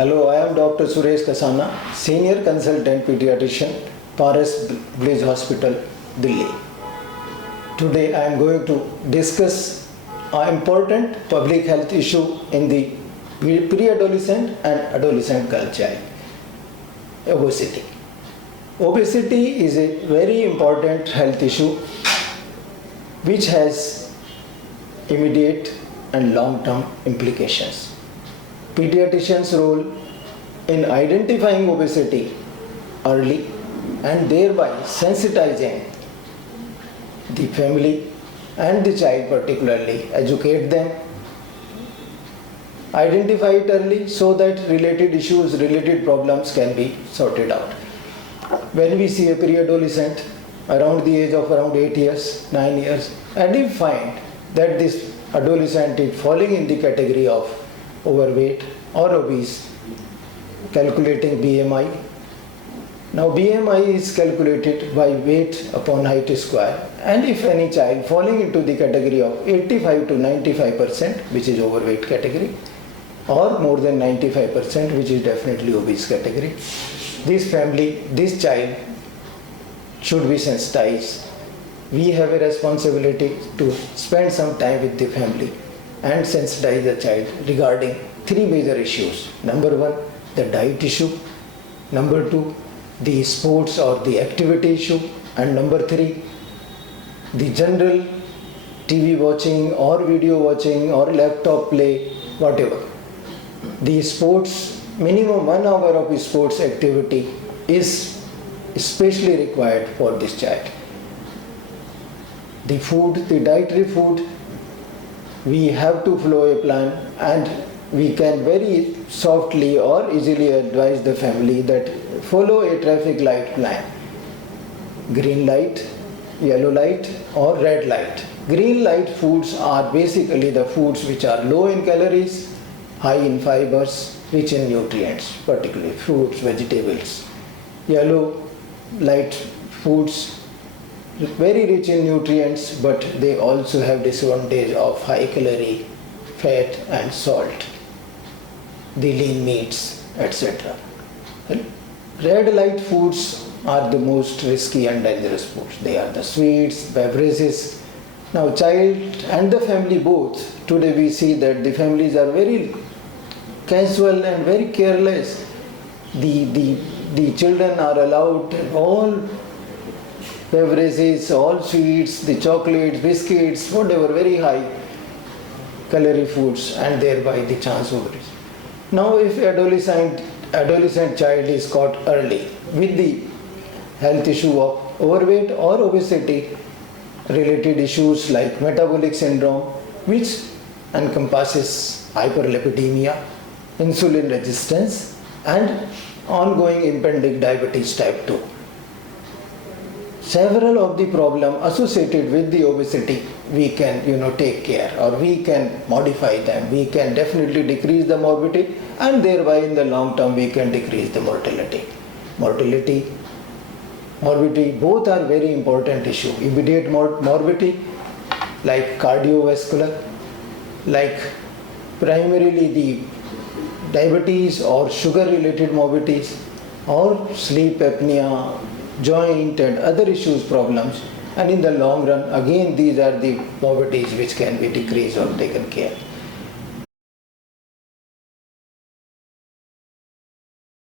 Hello, I am Dr. Suresh Kasana, Senior Consultant Paediatrician, Bliss Hospital, Delhi. Today I am going to discuss an important public health issue in the pre-adolescent and adolescent girl child, obesity. Obesity is a very important health issue which has immediate and long-term implications. Pediatrician's role in identifying obesity early and thereby sensitizing the family and the child particularly, educate them, identify it early so that related issues, related problems can be sorted out. When we see a pre-adolescent around the age of around 8 years, 9 years, and we find that this adolescent is falling in the category of overweight or obese, calculating BMI. Now BMI is calculated by weight upon height square, and if any child falling into the category of 85 to 95%, which is overweight category, or more than 95%, which is definitely obese category, this child should be sensitized. We have a responsibility to spend some time with the family and sensitize the child regarding three major issues. Number one, the diet issue. Number two, the sports or the activity issue. And number three, the general TV watching or video watching or laptop play, whatever. The sports, minimum 1 hour of sports activity is especially required for this child. The food, the dietary food, we have to follow a plan, and we can very softly or easily advise the family that follow a traffic light plan. Green light, yellow light or red light. Green light foods are basically the foods which are low in calories, high in fibers, rich in nutrients, particularly fruits, vegetables. Yellow light foods, very rich in nutrients, but they also have disadvantage of high calorie, fat and salt, the lean meats, etc. Red light foods are the most risky and dangerous foods. They are the sweets, beverages. Now child and the family both, today we see that the families are very casual and very careless. The children are allowed all beverages, all sweets, the chocolates, biscuits, whatever, very high calorie foods, and thereby the chance of it. Now if adolescent child is caught early with the health issue of overweight or obesity, related issues like metabolic syndrome, which encompasses hyperlipidemia, insulin resistance and ongoing impending diabetes type 2. Several of the problems associated with the obesity we can take care, or we can modify them. We can definitely decrease the morbidity, and thereby in the long term we can decrease the mortality. Morbidity, both are very important issue. Immediate morbidity like cardiovascular, like primarily the diabetes or sugar related morbidities, or sleep apnea, joint and other issues, problems, and in the long run again these are the morbidities which can be decreased or taken care.